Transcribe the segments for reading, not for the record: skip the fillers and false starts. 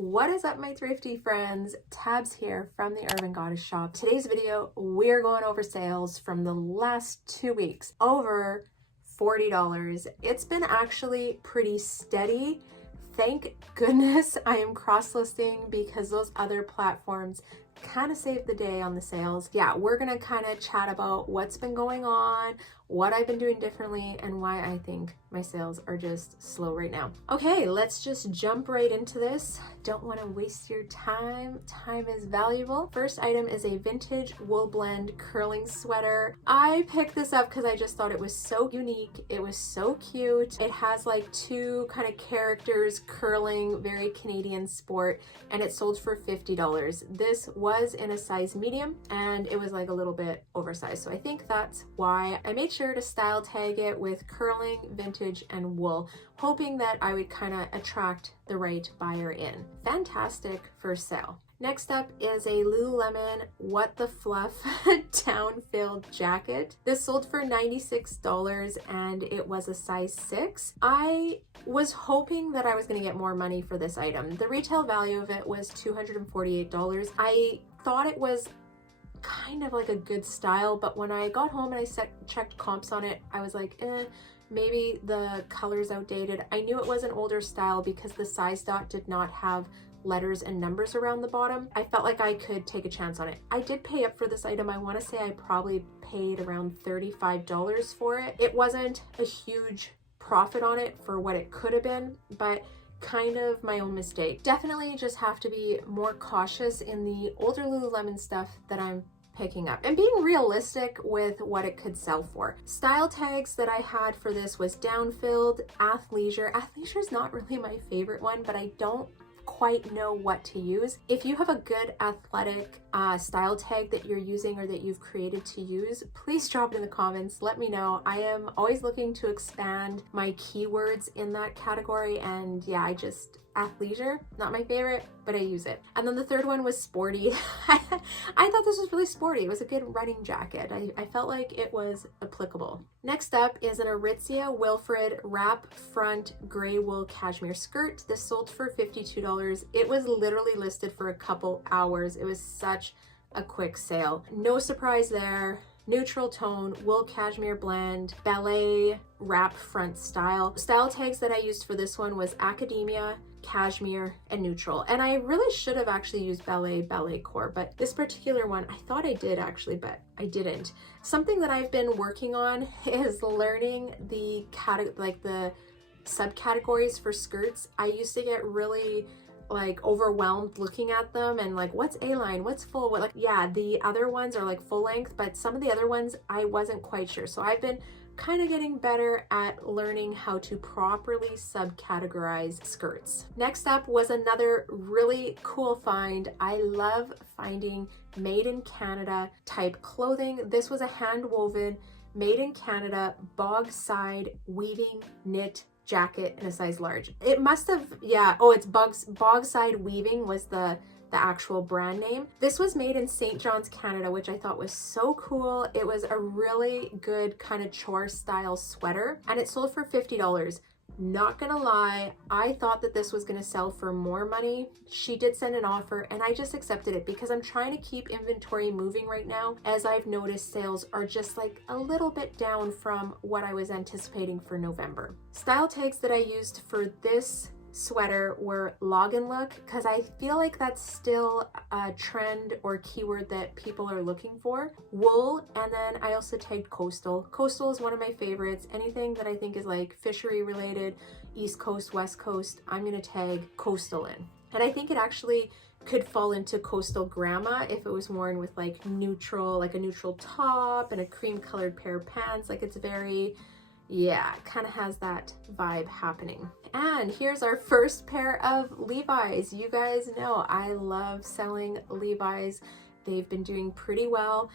What is up, my thrifty friends? Tabs here from the Urban Goddess shop. Today's video, we're going over sales from the last 2 weeks, over $40. It's been actually pretty steady. Thank goodness I am cross-listing because those other platforms kind of saved the day on the sales. Yeah, we're gonna kind of chat about what's been going on, what I've been doing differently, and why I think my sales are just slow right now. Okay, let's just jump right into this. Don't want to waste your time. Time is valuable. First item is a vintage wool blend curling sweater. I picked this up because I just thought it was so unique. It was so cute. It has like two kind of characters curling, very Canadian sport, and it sold for $50. This was in a size medium and it was like a little bit oversized. So I think that's why I made sure to style tag it with curling, vintage, and wool, hoping that I would kind of attract the right buyer in. Fantastic first sale. Next up is a Lululemon What the Fluff down-filled jacket. This sold for $96 and it was a size 6. I was hoping that I was going to get more money for this item. The retail value of it was $248. I thought it was kind of like a good style, but when I got home and I checked comps on it, I was like, maybe the color's outdated. I knew it was an older style because the size dot did not have letters and numbers around the bottom. I felt like I could take a chance on it. I did pay up for this item. I want to say I probably paid around $35 for it. It wasn't a huge profit on it for what it could have been, but kind of my own mistake. Definitely just have to be more cautious in the older Lululemon stuff that I'm picking up and being realistic with what it could sell for. Style tags that I had for this was down-filled, athleisure. Athleisure is not really my favorite one, but I don't quite know what to use. If you have a good athletic style tag that you're using or that you've created to use, please drop it in the comments. Let me know. I am always looking to expand my keywords in that category, and yeah, athleisure, not my favorite, but I use it. And then the third one was sporty. I thought this was really sporty. It was a good running jacket. I felt like it was applicable. Next up is an Aritzia Wilfred wrap front gray wool cashmere skirt. This sold for $52. It was literally listed for a couple hours. It was such a quick sale. No surprise there. Neutral tone, wool cashmere blend, ballet wrap front style. Style tags that I used for this one was academia, cashmere, and neutral. And I really should have actually used ballet core, but this particular one, I thought I did actually, but I didn't. Something that I've been working on is learning the subcategories for skirts. I used to get really like overwhelmed looking at them and like, what's A-line, what's full, what, like, yeah, the other ones are like full length, but some of the other ones I wasn't quite sure. So I've been kind of getting better at learning how to properly subcategorize skirts. Next up was another really cool find. I love finding made in Canada type clothing. This was a hand woven, made in Canada, bog side weaving knit jacket in a size large. It must have, yeah, oh, it's Bogside Weaving was the actual brand name. This was made in St. John's, Canada, which I thought was so cool. It was a really good kind of chore style sweater and it sold for $50. Not gonna lie, I thought that this was gonna sell for more money. She did send an offer and I just accepted it because I'm trying to keep inventory moving right now, as I've noticed sales are just like a little bit down from what I was anticipating for November. Style tags that I used for this sweater were log and look, because I feel like that's still a trend or keyword that people are looking for. Wool, and then I also tagged coastal. Coastal is one of my favorites. Anything that I think is like fishery related, East Coast, West Coast, I'm gonna tag coastal in. And I think it actually could fall into coastal grandma if it was worn with like neutral, like a neutral top and a cream colored pair of pants. Like it's very, yeah, kind of has that vibe happening. And here's our first pair of Levi's. You guys know I love selling Levi's. They've been doing pretty well.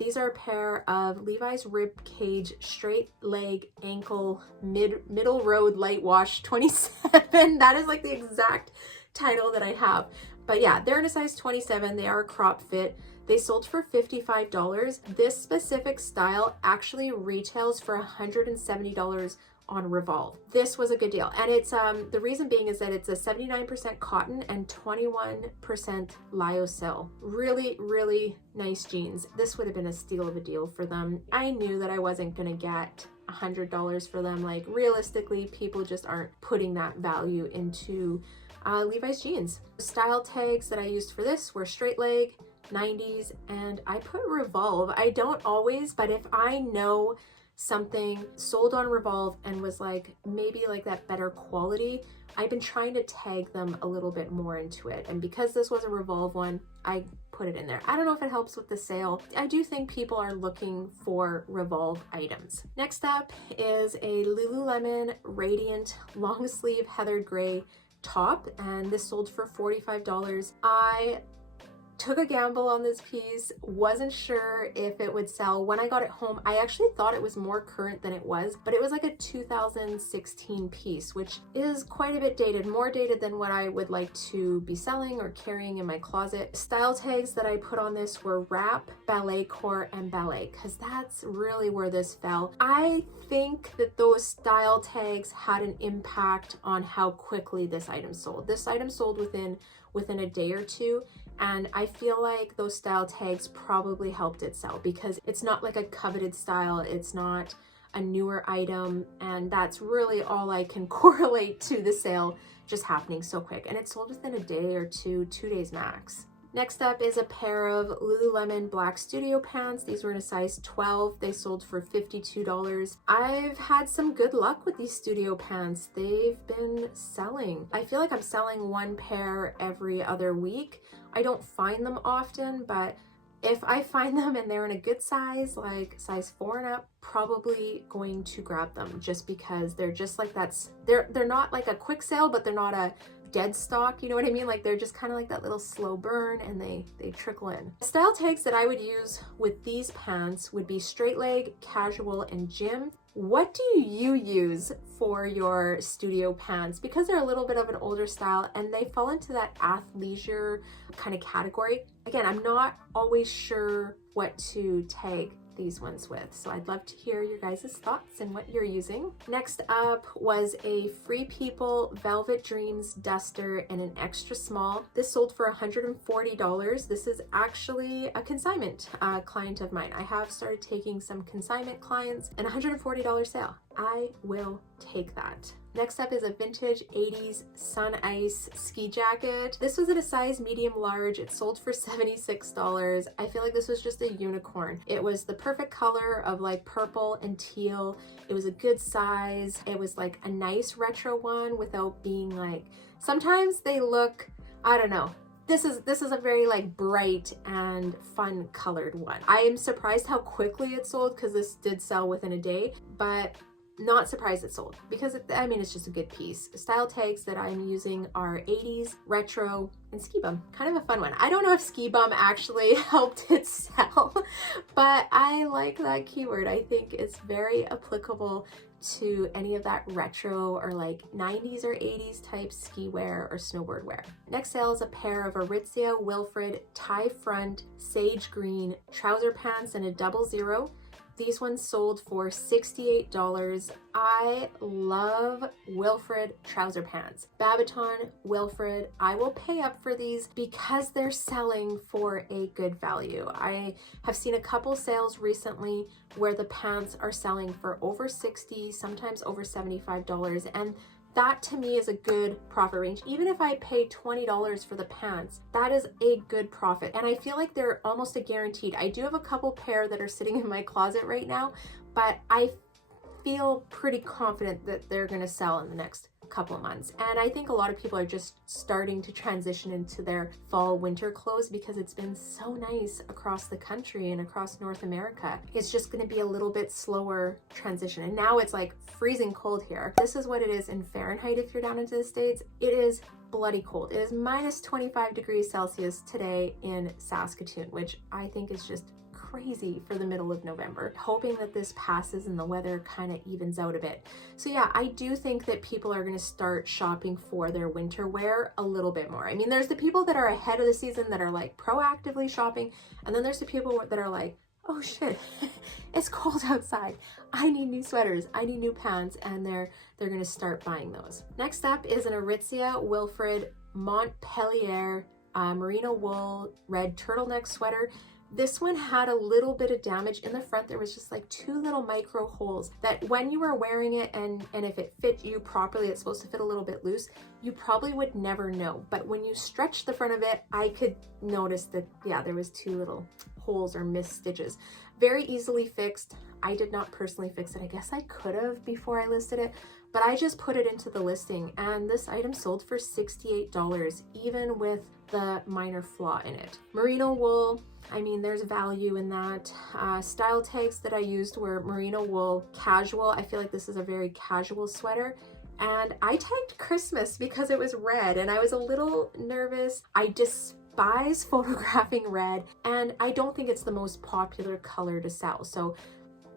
These are a pair of Levi's rib cage straight leg ankle middle road light wash 27. That is like the exact title that I have. But yeah, they're in a size 27. They are a crop fit. They sold for $55. This specific style actually retails for $170 on Revolve. This was a good deal. And it's the reason being is that it's a 79% cotton and 21% lyocell. Really, really nice jeans. This would have been a steal of a deal for them. I knew that I wasn't gonna get $100 for them. Like realistically, people just aren't putting that value into Levi's jeans. Style tags that I used for this were straight leg, 90s, and I put Revolve. I don't always, but if I know something sold on Revolve and was like maybe like that better quality, I've been trying to tag them a little bit more into it. And because this was a Revolve one, I put it in there. I don't know if it helps with the sale. I do think people are looking for Revolve items. Next up is a Lululemon Radiant long sleeve heathered gray top, and this sold for $45. I took a gamble on this piece, wasn't sure if it would sell. When I got it home, I actually thought it was more current than it was, but it was like a 2016 piece, which is quite a bit dated, more dated than what I would like to be selling or carrying in my closet. Style tags that I put on this were wrap, ballet core, and ballet, because that's really where this fell. I think that those style tags had an impact on how quickly this item sold. This item sold within a day or two, and I feel like those style tags probably helped it sell because it's not like a coveted style, it's not a newer item, and that's really all I can correlate to the sale just happening so quick. And it sold within a day or 2 days max. Next up is a pair of Lululemon black studio pants. These were in a size 12. They sold for $52. I've had some good luck with these studio pants. They've been selling. I feel like I'm selling one pair every other week. I don't find them often, but if I find them and they're in a good size, like size 4 and up, probably going to grab them just because they're just like they're not like a quick sale, but they're not a dead stock, you know what I mean? Like they're just kind of like that little slow burn, and they trickle in. Style tags that I would use with these pants would be straight leg, casual, and gym. What do you use for your studio pants? Because they're a little bit of an older style and they fall into that athleisure kind of category. Again, I'm not always sure what to tag these ones with, so I'd love to hear your guys' thoughts and what you're using. Next up was a Free People Velvet Dreams duster in an extra small. This sold for $140. This is actually a consignment client of mine. I have started taking some consignment clients, and $140 sale. I will take that. Next up is a vintage 80s Sun Ice ski jacket. This was in a size medium large. It sold for $76. I feel like this was just a unicorn. It was the perfect color of like purple and teal. It was a good size. It was like a nice retro one without being like, sometimes they look, I don't know. This is a very like bright and fun colored one. I am surprised how quickly it sold because this did sell within a day, but not surprised it sold because I mean, it's just a good piece. Style tags that I'm using are 80s, retro, and ski bum. Kind of a fun one. I don't know if ski bum actually helped it sell, but I like that keyword. I think it's very applicable to any of that retro or like 90s or 80s type ski wear or snowboard wear. Next sale is a pair of Aritzia Wilfred tie front sage green trouser pants in a 00. These ones sold for $68. I love Wilfred trouser pants. Babaton, Wilfred, I will pay up for these because they're selling for a good value. I have seen a couple sales recently where the pants are selling for over $60, sometimes over $75, and that to me is a good profit range. Even if I pay $20 for the pants, that is a good profit. And I feel like they're almost a guaranteed. I do have a couple pair that are sitting in my closet right now, but I feel pretty confident that they're gonna sell in the next couple of months. And I think a lot of people are just starting to transition into their fall winter clothes because it's been so nice across the country and across North America. It's just going to be a little bit slower transition. And now it's like freezing cold here. This is what it is in Fahrenheit if you're down into the States. It is bloody cold. It is minus 25 degrees Celsius today in Saskatoon, which I think is just crazy for the middle of November. Hoping that this passes and the weather kind of evens out a bit. So yeah, I do think that people are going to start shopping for their winter wear a little bit more. I mean, there's the people that are ahead of the season that are like proactively shopping, and then there's the people that are like, oh shit, it's cold outside. I need new sweaters, I need new pants, and they're gonna start buying those. Next up is an Aritzia Wilfred Montpellier merino wool red turtleneck sweater. This one had a little bit of damage in the front. There was just like 2 little micro holes that when you were wearing it and if it fit you properly, it's supposed to fit a little bit loose, you probably would never know. But when you stretch the front of it, I could notice that, yeah, there was 2 little holes or missed stitches. Very easily fixed. I did not personally fix it. I guess I could have before I listed it, but I just put it into the listing, and this item sold for $68, even with the minor flaw in it. Merino wool, I mean, there's value in that. Style tags that I used were merino wool casual. I feel like this is a very casual sweater. And I tagged Christmas because it was red and I was a little nervous. I despise photographing red, and I don't think it's the most popular color to sell. So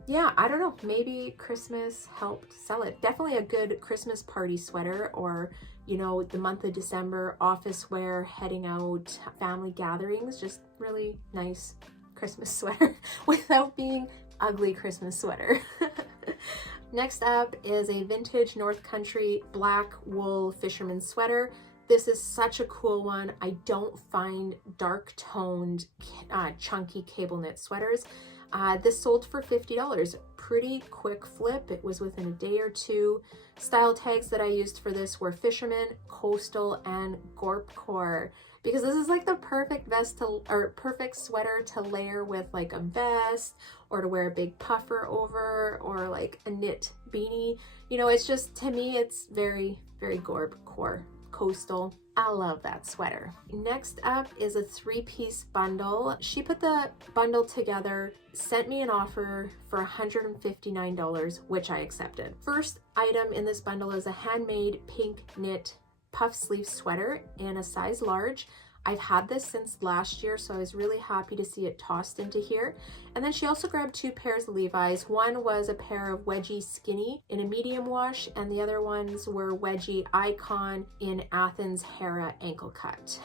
yeah, I don't know, maybe Christmas helped sell it. Definitely a good Christmas party sweater, or, you know, the month of December, office wear, heading out, family gatherings, just really nice Christmas sweater without being ugly Christmas sweater. Next up is a vintage North Country black wool fisherman sweater. This is such a cool one. I don't find dark toned, chunky cable knit sweaters. This sold for $50. Pretty quick flip. It was within a day or two. Style tags that I used for this were fisherman, coastal, and gorp core, because this is like the perfect vest to, or perfect sweater to layer with like a vest, or to wear a big puffer over, or like a knit beanie. You know, it's just, to me, it's very, very gorp core, coastal. I love that sweater. Next up is a 3-piece bundle. She put the bundle together, sent me an offer for $159, which I accepted. First item in this bundle is a handmade pink knit puff sleeve sweater in a size large. I've had this since last year, so I was really happy to see it tossed into here. And then she also grabbed 2 pairs of Levi's. One was a pair of wedgie skinny in a medium wash, and the other ones were wedgie icon in Athens Hera ankle cut.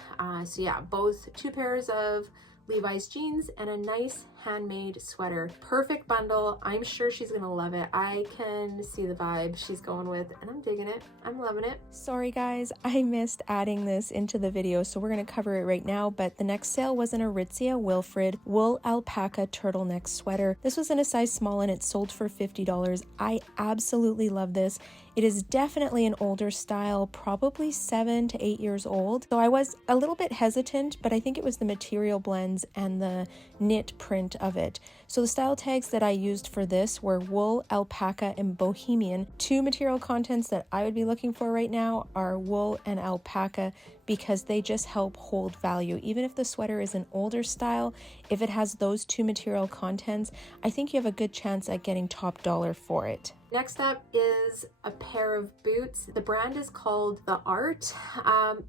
So yeah, both 2 pairs of Levi's jeans and a nice handmade sweater. Perfect bundle. I'm sure she's gonna love it. I can see the vibe she's going with, and I'm digging it. I'm loving it. Sorry guys, I missed adding this into the video, so we're gonna cover it right now. But the next sale was an Aritzia Wilfred wool alpaca turtleneck sweater. This was in a size small and it sold for $50. I absolutely love this. It is definitely an older style, probably 7 to 8 years old. So I was a little bit hesitant, but I think it was the material blends and the knit print of it. So the style tags that I used for this were wool, alpaca, and bohemian. 2 material contents that I would be looking for right now are wool and alpaca, because they just help hold value. Even if the sweater is an older style, if it has those 2 material contents, I think you have a good chance at getting top dollar for it. Next up is a pair of boots. The brand is called The Art.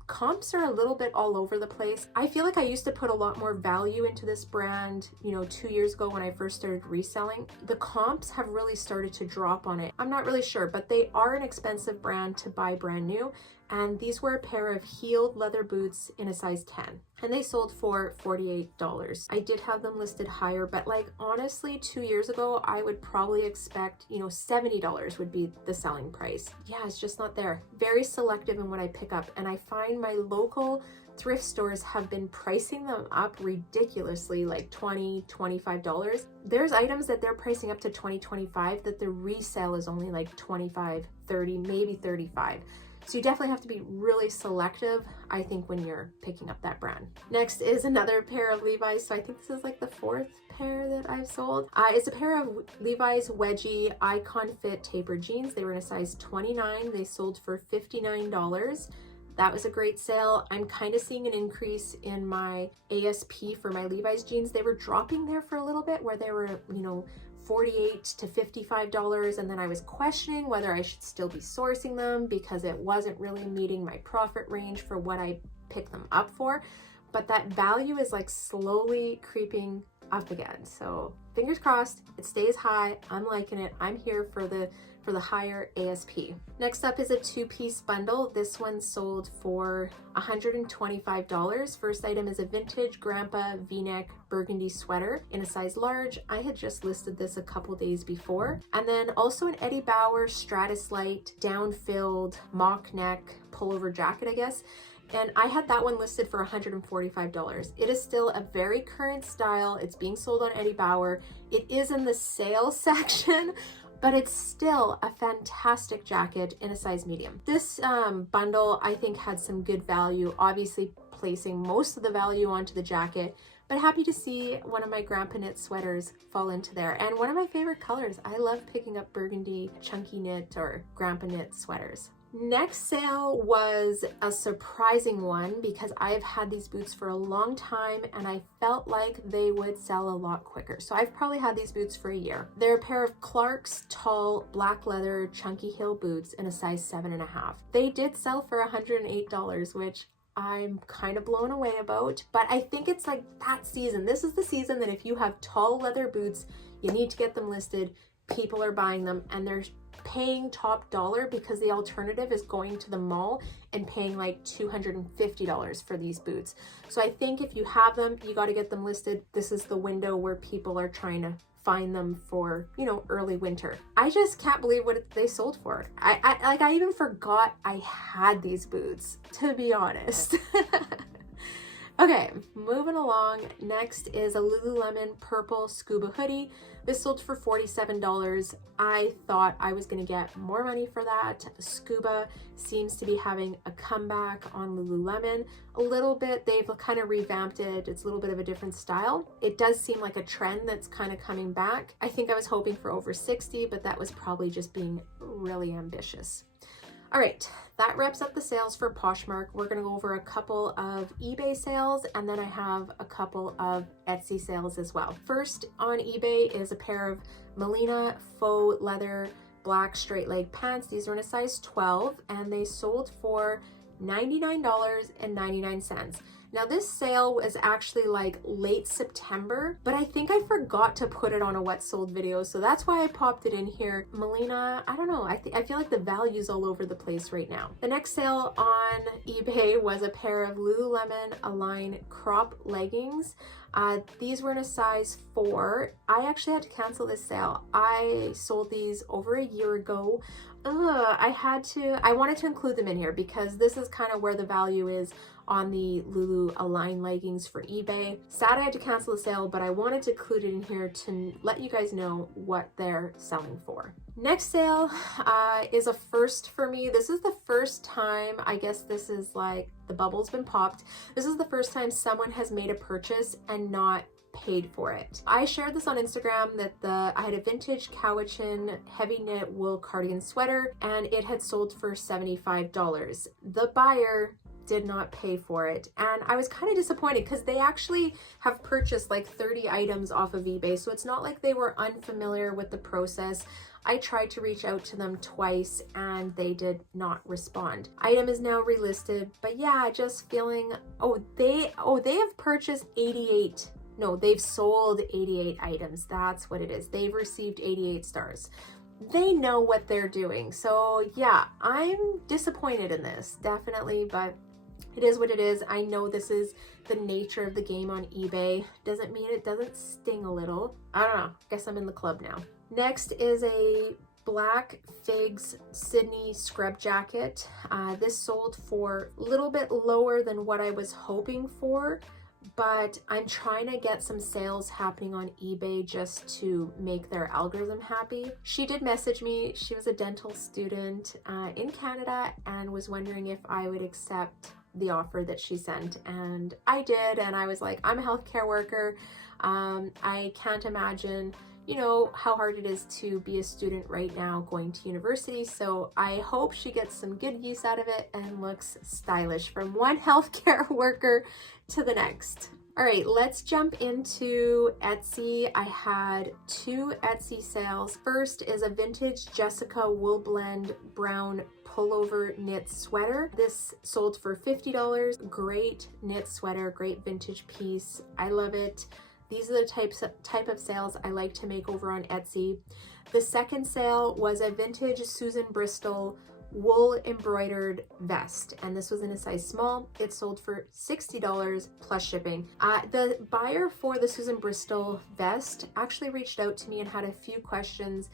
Comps are a little bit all over the place. I feel like I used to put a lot more value into this brand, you know, 2 years ago when I first started reselling. The comps have really started to drop on it. I'm not really sure, but they are an expensive brand to buy brand new. And these were a pair of heeled leather boots in a size 10. And they sold for $48. I did have them listed higher, but like honestly, 2 years ago, I would probably expect, you know, $70 would be the selling price. Yeah, it's just not there. Very selective in what I pick up. And I find my local thrift stores have been pricing them up ridiculously, like $20, $25. There's items that they're pricing up to $20, $25 that the resale is only like $25, $30, maybe $35. So you definitely have to be really selective, I think, when you're picking up that brand. Next is another pair of Levi's. So I think this is like the 4th pair that I've sold. It's a pair of Levi's wedgie icon fit tapered jeans. They were in a size 29. They sold for $59. That was a great sale. I'm kind of seeing an increase in my ASP for my Levi's jeans. They were dropping there for a little bit, where they were, you know, $48 to $55, and then I was questioning whether I should still be sourcing them because it wasn't really meeting my profit range for what I picked them up for. but that value is like slowly creeping up again. So fingers crossed it stays high. I'm liking it. I'm here for the higher ASP. Next up is a two-piece bundle. This one sold for $125. First item is a vintage grandpa v-neck burgundy sweater in a size large. I had just listed this a couple days before. And then also an Eddie Bauer Stratus Light down-filled mock neck pullover jacket, I guess. And I had that one listed for $145. It is still a very current style. It's being sold on Eddie Bauer. It is in the sales section, but it's still a fantastic jacket in a size medium. This bundle, I think, had some good value, obviously placing most of the value onto the jacket, but happy to see one of my grandpa knit sweaters fall into there. And one of my favorite colors. I love picking up burgundy chunky knit or grandpa knit sweaters. Next sale was a surprising one because I've had these boots for a long time and I felt like they would sell a lot quicker. So I've probably had these boots for a year. They're a pair of Clark's tall black leather chunky heel boots in a size 7.5. They did sell for $108, which I'm kind of blown away about, but I think it's like that season. This is the season that if you have tall leather boots, you need to get them listed. People are buying them and they're paying top dollar because the alternative is going to the mall and paying like $250 for these boots. So I think if you have them, you got to get them listed. This is the window where people are trying to find them for, you know, early winter. I just can't believe what they sold for. I even forgot I had these boots, to be honest. Okay, moving along. Next is a Lululemon purple scuba hoodie. This sold for $47. I thought I was gonna get more money for that. Scuba seems to be having a comeback on Lululemon a little bit. They've kind of revamped it. It's a little bit of a different style. It does seem like a trend that's kind of coming back. I think I was hoping for over 60, but that was probably just being really ambitious. All right, that wraps up the sales for Poshmark. We're gonna go over a couple of eBay sales and then I have a couple of Etsy sales as well. First on eBay is a pair of Melina faux leather black straight leg pants. These are in a size 12 and they sold for $99.99. Now this sale was actually like late September, but I think I forgot to put it on a what sold video, so that's why I popped it in here. Melina, I don't know, I feel like the value's all over the place right now. The next sale on eBay was a pair of Lululemon Align crop leggings. These were in a size 4. I actually had to cancel this sale. I sold these over a year ago. I wanted to include them in here because this is kind of where the value is on the Lulu Align leggings for eBay. Sad I had to cancel the sale, but I wanted to include it in here to let you guys know what they're selling for. Next sale is a first for me. This is the first time, I guess this is like the bubble's been popped. This is the first time someone has made a purchase and not paid for it. I shared this on Instagram that I had a vintage Cowichan heavy knit wool cardigan sweater and it had sold for $75. The buyer did not pay for it and I was kind of disappointed because they actually have purchased like 30 items off of eBay, so it's not like they were unfamiliar with the process. I tried to reach out to them twice and they did not respond. Item is now relisted, but yeah, just feeling, they have purchased 88. No, they've sold 88 items. That's what it is. They've received 88 stars. They know what they're doing. So yeah, I'm disappointed in this, definitely, but it is what it is. I know this is the nature of the game on eBay. Doesn't mean it doesn't sting a little. I don't know. Guess I'm in the club now. Next is a black figs Sydney scrub jacket. This sold for a little bit lower than what I was hoping for, but I'm trying to get some sales happening on eBay just to make their algorithm happy. She did message me. She was a dental student in Canada and was wondering if I would accept the offer that she sent, and I did, and I was like, I'm a healthcare worker. I can't imagine, you know, how hard it is to be a student right now going to university, so I hope she gets some good use out of it and looks stylish from one healthcare worker to the next. All right, let's jump into Etsy. I had 2 Etsy sales. First is a vintage Jessica wool blend brown pullover knit sweater. This sold for $50. Great knit sweater, great vintage piece. I love it. These are the type of sales I like to make over on Etsy. The second sale was a vintage Susan Bristol wool embroidered vest, and this was in a size small. It sold for $60 plus shipping. The buyer for the Susan Bristol vest actually reached out to me and had a few questions.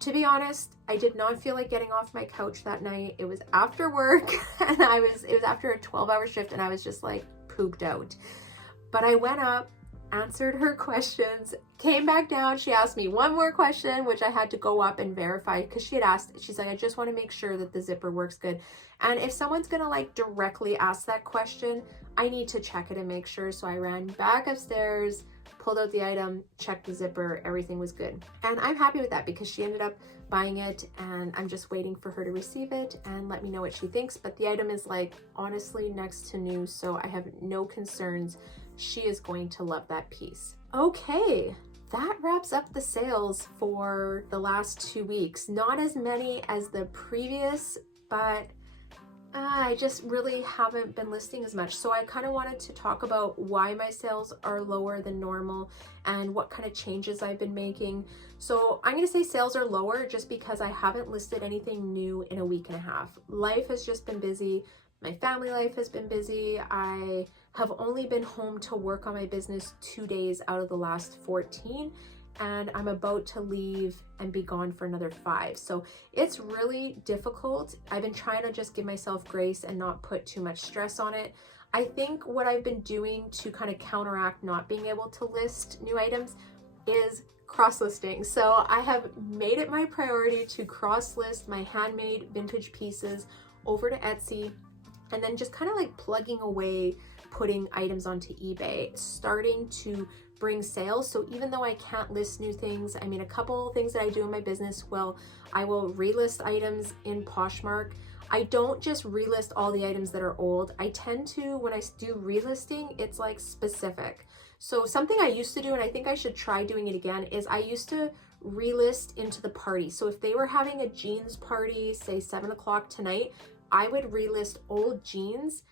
To be honest, I did not feel like getting off my couch that night. It was after work and it was after a 12-hour shift, and I was just like pooped out. But I went up, answered her questions, came back down. She asked me one more question, which I had to go up and verify, because she had asked, she's like, I just want to make sure that the zipper works good. And if someone's gonna like directly ask that question, I need to check it and make sure. So I ran back upstairs, pulled out the item, checked the zipper, everything was good. And I'm happy with that because she ended up buying it, and I'm just waiting for her to receive it and let me know what she thinks. But the item is like honestly next to new, so I have no concerns. She is going to love that piece. Okay, that wraps up the sales for the last 2 weeks. Not as many as the previous, but I just really haven't been listing as much. So I kind of wanted to talk about why my sales are lower than normal and what kind of changes I've been making. So I'm gonna say sales are lower just because I haven't listed anything new in a week and a half. Life has just been busy. My family life has been busy. I have only been home to work on my business 2 days out of the last 14, and I'm about to leave and be gone for another 5. So it's really difficult. I've been trying to just give myself grace and not put too much stress on it. I think what I've been doing to kind of counteract not being able to list new items is cross-listing. So I have made it my priority to cross-list my handmade vintage pieces over to Etsy, and then just kind of like plugging away, putting items onto eBay, starting to bring sales. So even though I can't list new things, I mean, a couple things that I do in my business, well, I will relist items in Poshmark. I don't just relist all the items that are old. I tend to, when I do relisting, it's like specific. So something I used to do, and I think I should try doing it again, is I used to relist into the party. So if they were having a jeans party, say 7 o'clock tonight, I would relist old jeans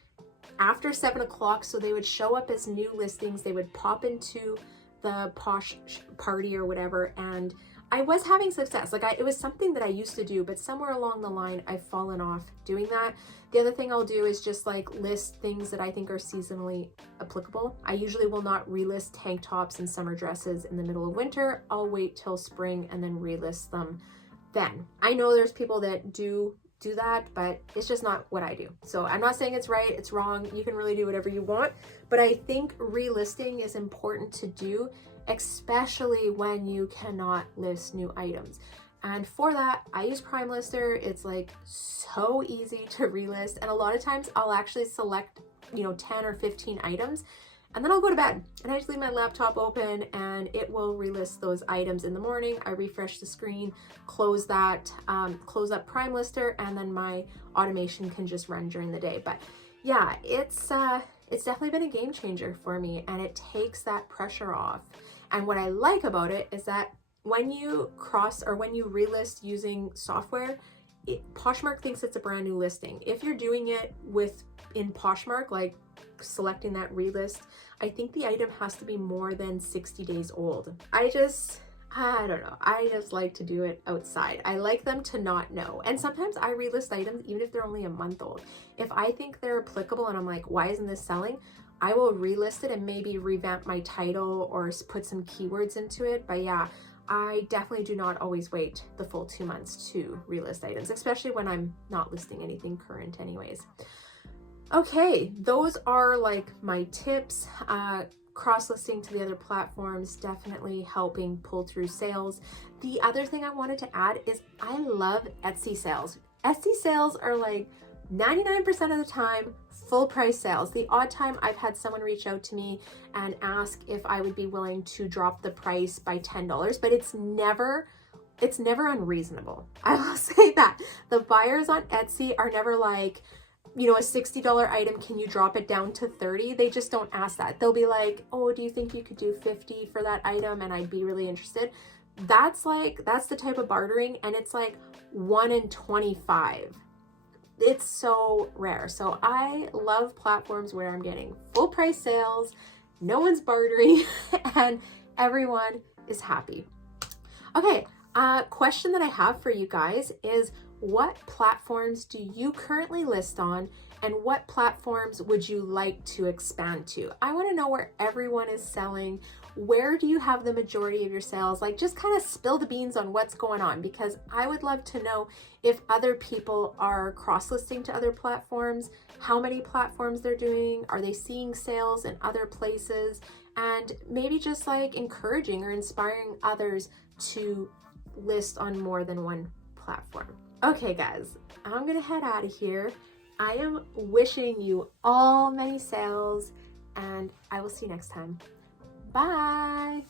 after 7 o'clock, so they would show up as new listings. They would pop into the Posh party or whatever, and I was having success. Like it was something that I used to do, but somewhere along the line I've fallen off doing that. The other thing I'll do is just like list things that I think are seasonally applicable. I usually will not relist tank tops and summer dresses in the middle of winter. I'll wait till spring and then relist them then. I know there's people that do that, but it's just not what I do. So I'm not saying it's right, it's wrong. You can really do whatever you want, but I think relisting is important to do, especially when you cannot list new items. And for that, I use Prime Lister. It's like so easy to relist, and a lot of times I'll actually select 10 or 15 items, and then I'll go to bed and I just leave my laptop open and it will relist those items in the morning. I refresh the screen, close that, close up Prime Lister, and then my automation can just run during the day. But yeah, it's definitely been a game changer for me, and it takes that pressure off. And what I like about it is that when you relist using software, Poshmark thinks it's a brand new listing. If you're doing it in Poshmark, like selecting that relist, I think the item has to be more than 60 days old. I don't know. I just like to do it outside. I like them to not know. And sometimes I relist items even if they're only a month old. If I think they're applicable and I'm like, why isn't this selling? I will relist it and maybe revamp my title or put some keywords into it. But yeah, I definitely do not always wait the full 2 months to relist items, especially when I'm not listing anything current anyways. Okay, those are like my tips. Cross-listing to the other platforms, definitely helping pull through sales. The other thing I wanted to add is I love Etsy sales. Etsy sales are like 99% of the time full price sales. The odd time I've had someone reach out to me and ask if I would be willing to drop the price by $10, but it's never unreasonable. I will say that. The buyers on Etsy are never like, a $60 item, can you drop it down to 30? They just don't ask that. They'll be like, oh, do you think you could do 50 for that item? And I'd be really interested. That's the type of bartering, and it's like 1 in 25. it's so rare. So I love platforms where I'm getting full price sales, no one's bartering, and everyone is happy. Okay, question that I have for you guys is, what platforms do you currently list on, and what platforms would you like to expand to? I want to know where everyone is selling. Where do you have the majority of your sales? Like, just kind of spill the beans on what's going on, because I would love to know if other people are cross-listing to other platforms, how many platforms they're doing, are they seeing sales in other places, and maybe just like encouraging or inspiring others to list on more than one platform. Okay guys, I'm gonna head out of here. I am wishing you all many sales, and I will see you next time. Bye.